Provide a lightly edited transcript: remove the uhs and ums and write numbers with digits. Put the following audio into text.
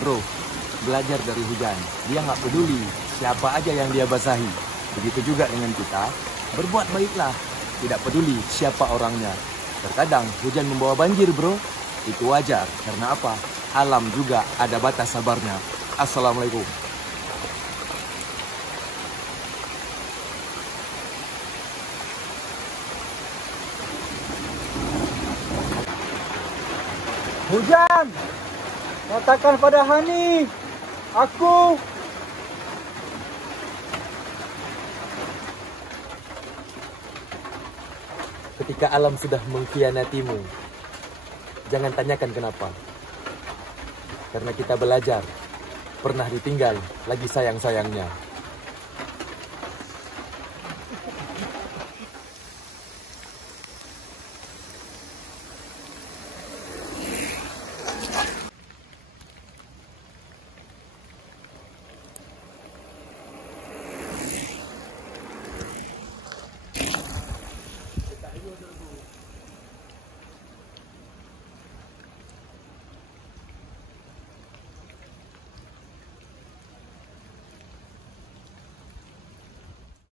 Bro, belajar dari hujan. Dia nggak peduli siapa aja yang dia basahi. Begitu juga dengan kita, berbuat baiklah. Tidak peduli siapa orangnya. Terkadang hujan membawa banjir, bro. Itu wajar, karena apa? Alam juga ada batas sabarnya. Assalamualaikum. Hujan, katakan pada Hani, aku Ketika alam sudah mengkhianatimu, jangan tanyakan kenapa. Karena kita belajar, pernah ditinggal, lagi sayang-sayangnya.